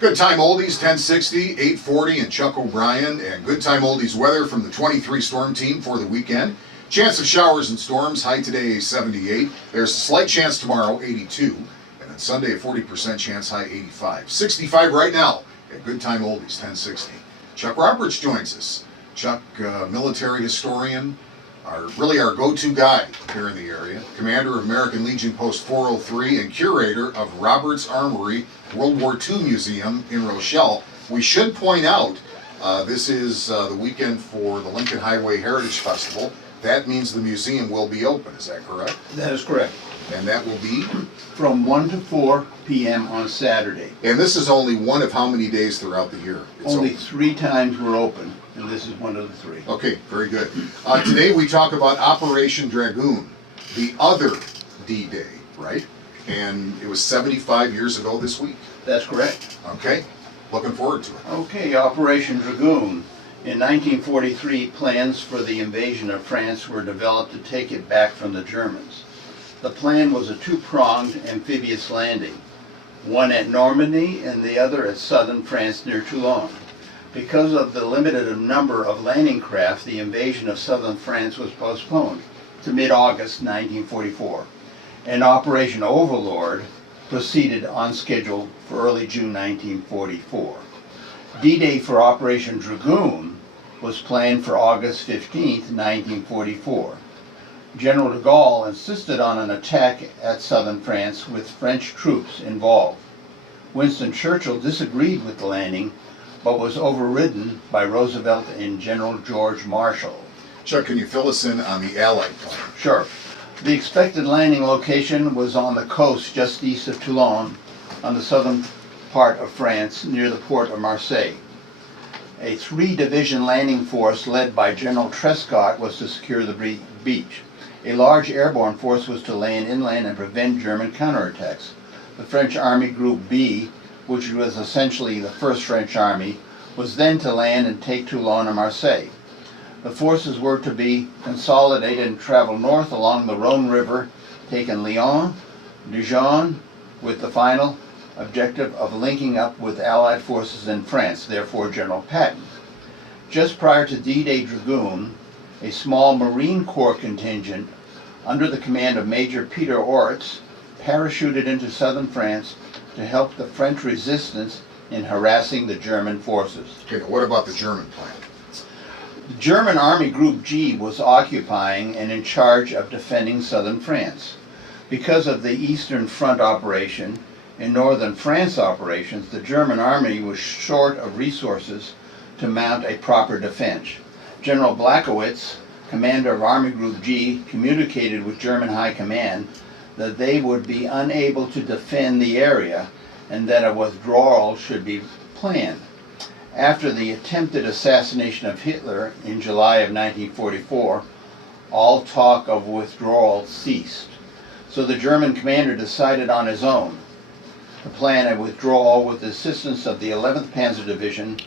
Good Time Oldies, 1060, 840, and Chuck O'Brien, and Good Time Oldies weather from the 23 Storm Team for the weekend. Chance of showers and storms, high today 78. There's a slight chance tomorrow, 82. And then Sunday, a 40% chance, high 85. 65 right now at Good Time Oldies, 1060. Chuck Roberts joins us. Chuck, military historian, our go-to guy here in the area, commander of American Legion Post 403 and curator of Roberts Armory World War II Museum in Rochelle. We should point out this is the weekend for the Lincoln Highway Heritage Festival. That means the museum will be open, is that correct? That is correct. And that will be? From 1 to 4 p.m. on Saturday. And this is only one of how many days throughout the year? Only 3 times we're open, and this is one of the 3. Okay, very good. Today we talk about Operation Dragoon, the other D-Day, right? And it was 75 years ago this week. That's correct. Okay, looking forward to it. Okay, Operation Dragoon. In 1943, plans for the invasion of France were developed to take it back from the Germans. The plan was a 2-pronged amphibious landing, one at Normandy and the other at southern France near Toulon. Because of the limited number of landing craft, the invasion of southern France was postponed to mid-August 1944, and Operation Overlord proceeded on schedule for early June 1944. D-Day for Operation Dragoon was planned for August 15, 1944. General de Gaulle insisted on an attack at southern France with French troops involved. Winston Churchill disagreed with the landing, but was overridden by Roosevelt and General George Marshall. Chuck, can you fill us in on the Allied plan? Sure. The expected landing location was on the coast just east of Toulon, on the southern part of France, near the port of Marseille. A 3-division landing force led by General Trescott was to secure the beach. A large airborne force was to land inland and prevent German counterattacks. The French Army Group B, which was essentially the 1st French Army, was then to land and take Toulon and Marseille. The forces were to be consolidated and travel north along the Rhone River, taking Lyon, Dijon, with the final objective of linking up with Allied forces in France, therefore General Patton. Just prior to D-Day Dragoon, a small Marine Corps contingent under the command of Major Peter Orts parachuted into southern France to help the French resistance in harassing the German forces. Okay, what about the German plan? The German Army Group G was occupying and in charge of defending southern France. Because of the Eastern Front operation and Northern France operations, the German Army was short of resources to mount a proper defense. General Blackowitz, commander of Army Group G, communicated with German High Command that they would be unable to defend the area and that a withdrawal should be planned. After the attempted assassination of Hitler in July of 1944, all talk of withdrawal ceased. So the German commander decided on his own to plan a withdrawal with the assistance of the 11th Panzer Division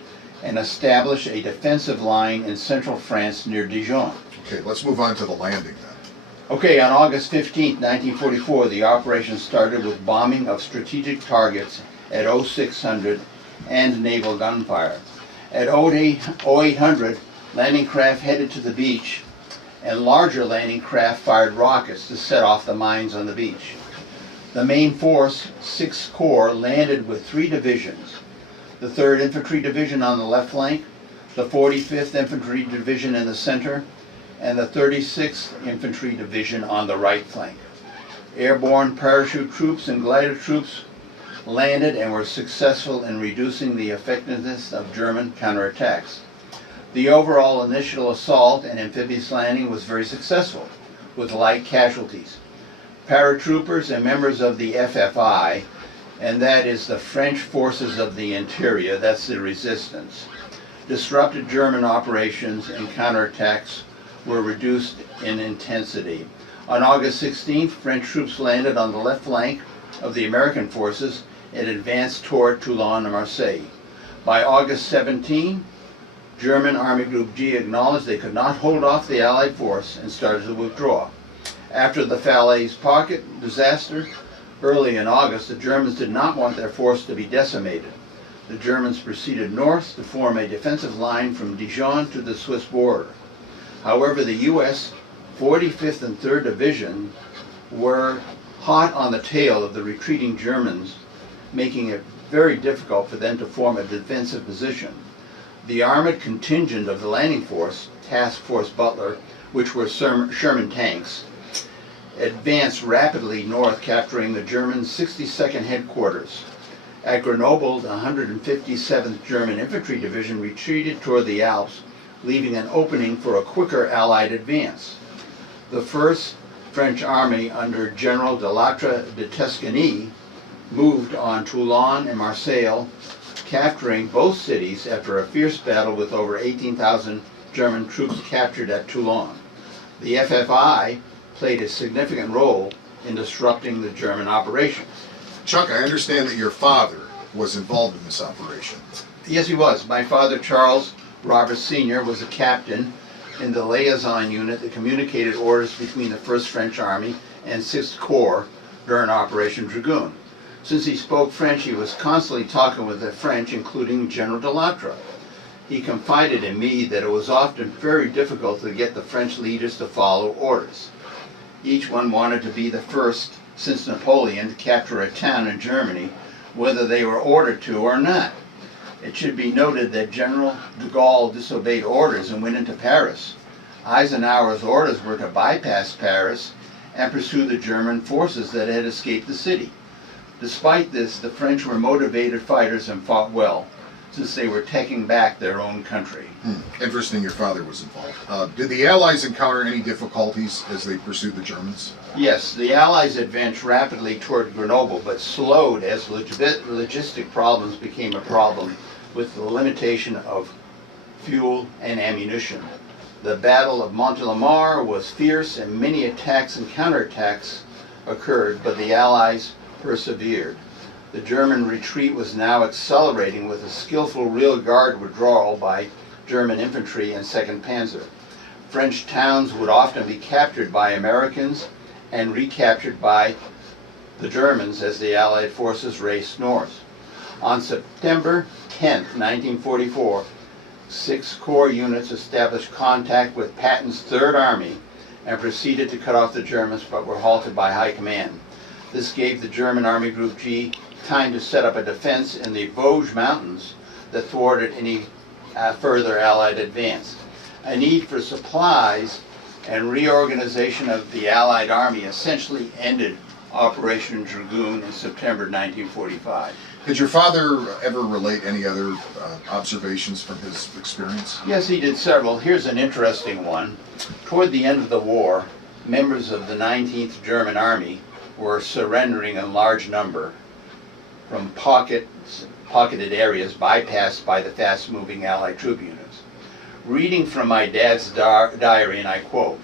and establish a defensive line in central France near Dijon. Okay, let's move on to the landing then. Okay, on August 15, 1944, the operation started with bombing of strategic targets at 0600 and naval gunfire. At 0800, landing craft headed to the beach, and larger landing craft fired rockets to set off the mines on the beach. The main force, 6th Corps, landed with 3 divisions. The 3rd Infantry Division on the left flank, the 45th Infantry Division in the center, and the 36th Infantry Division on the right flank. Airborne parachute troops and glider troops landed and were successful in reducing the effectiveness of German counterattacks. The overall initial assault and amphibious landing was very successful, with light casualties. Paratroopers and members of the FFI, and that is the French Forces of the Interior, that's the resistance, disrupted German operations and counterattacks were reduced in intensity. On August 16th, French troops landed on the left flank of the American forces and advanced toward Toulon and Marseille. By August 17, German Army Group G acknowledged they could not hold off the Allied force and started to withdraw. After the Falaise Pocket disaster early in August, the Germans did not want their force to be decimated. the Germans proceeded north to form a defensive line from Dijon to the Swiss border. However, the U.S. 45th and 3rd Division were hot on the tail of the retreating Germans, making it very difficult for them to form a defensive position. The armored contingent of the landing force, Task Force Butler, which were Sherman tanks, advanced rapidly north, capturing the German 62nd headquarters. At Grenoble, the 157th German Infantry Division retreated toward the Alps, leaving an opening for a quicker Allied advance. The 1st French Army under General de Lattre de Toscany moved on Toulon and Marseille, capturing both cities after a fierce battle with over 18,000 German troops captured at Toulon. The FFI played a significant role in disrupting the German operations. Chuck, I understand that your father was involved in this operation. Yes, he was. My father, Charles Roberts Sr., was a captain in the liaison unit that communicated orders between the 1st French Army and 6th Corps during Operation Dragoon. Since he spoke French, he was constantly talking with the French, including General de Lattre. He confided in me that it was often very difficult to get the French leaders to follow orders. Each one wanted to be the first since Napoleon to capture a town in Germany, whether they were ordered to or not. It should be noted that General de Gaulle disobeyed orders and went into Paris. Eisenhower's orders were to bypass Paris and pursue the German forces that had escaped the city. Despite this, the French were motivated fighters and fought well, since they were taking back their own country. Interesting your father was involved. Did the Allies encounter any difficulties as they pursued the Germans? Yes, the Allies advanced rapidly toward Grenoble, but slowed as logistic problems became a problem with the limitation of fuel and ammunition. The Battle of Montelimar was fierce and many attacks and counterattacks occurred, but the Allies persevered. The German retreat was now accelerating with a skillful rear guard withdrawal by German infantry and 2nd Panzer. French towns would often be captured by Americans and recaptured by the Germans as the Allied forces raced north. On September 10, 1944, 6 Corps units established contact with Patton's 3rd Army and proceeded to cut off the Germans, but were halted by High Command. This gave the German Army Group G time to set up a defense in the Vosges Mountains that thwarted any further Allied advance. A need for supplies and reorganization of the Allied Army essentially ended Operation Dragoon in September 1945. Did your father ever relate any other observations from his experience? Yes, he did several. Here's an interesting one. Toward the end of the war, members of the 19th German Army were surrendering in large number from pocketed areas bypassed by the fast-moving Allied troop units. Reading from my dad's diary, and I quote,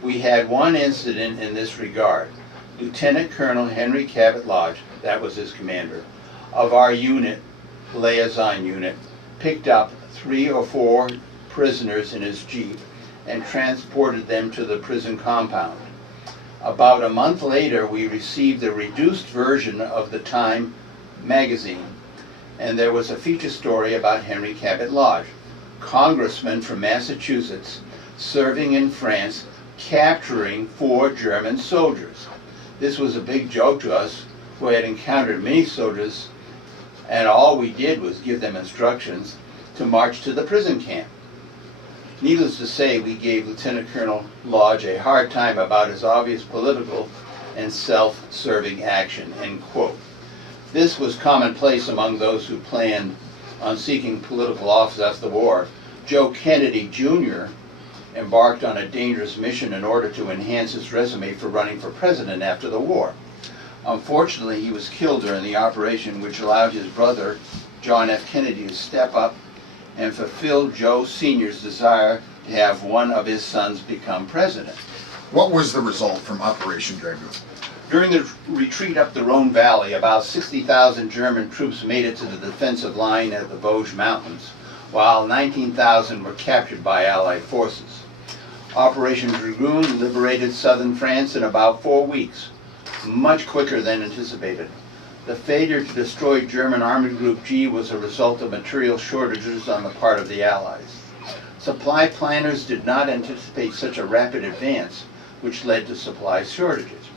"We had one incident in this regard. Lieutenant Colonel Henry Cabot Lodge," that was his commander, "of our unit, liaison unit, picked up 3 or 4 prisoners in his jeep and transported them to the prison compound. About a month later, we received a reduced version of the Time magazine, and there was a feature story about Henry Cabot Lodge, congressman from Massachusetts, serving in France, capturing 4 German soldiers. This was a big joke to us, who had encountered many soldiers, and all we did was give them instructions to march to the prison camp. Needless to say, we gave Lieutenant Colonel Lodge a hard time about his obvious political and self-serving action," end quote. This was commonplace among those who planned on seeking political office after the war. Joe Kennedy Jr. embarked on a dangerous mission in order to enhance his resume for running for president after the war. Unfortunately, he was killed during the operation, which allowed his brother, John F. Kennedy, to step up and fulfill Joe Sr.'s desire to have one of his sons become president. What was the result from Operation Dragoon? During the retreat up the Rhone Valley, about 60,000 German troops made it to the defensive line at the Vosges Mountains, while 19,000 were captured by Allied forces. Operation Dragoon liberated southern France in about 4 weeks, much quicker than anticipated. The failure to destroy German Army Group G was a result of material shortages on the part of the Allies. Supply planners did not anticipate such a rapid advance, which led to supply shortages.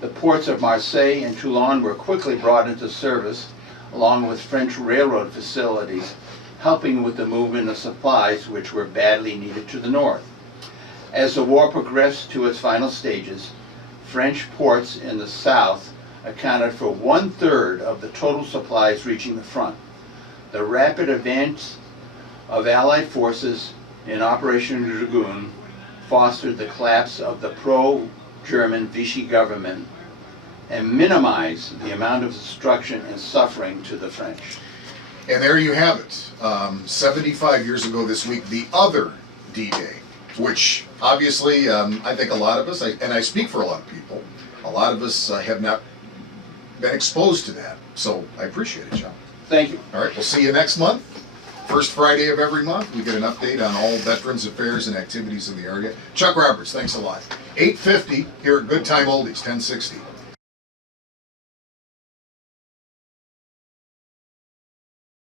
The ports of Marseille and Toulon were quickly brought into service, along with French railroad facilities, helping with the movement of supplies which were badly needed to the north. As the war progressed to its final stages, French ports in the south accounted for 1/3 of the total supplies reaching the front. The rapid advance of Allied forces in Operation Dragoon fostered the collapse of the pro-German Vichy government and minimized the amount of destruction and suffering to the French. And there you have it. 75 years ago this week, the other D-Day, which obviously I think a lot of us, and I speak for a lot of people, a lot of us have not been exposed to that. So I appreciate it, John. Thank you. All right, we'll see you next month. First Friday of every month, we get an update on all Veterans Affairs and activities in the area. Chuck Roberts, thanks a lot. 8:50 here at Good Time Oldies, 1060.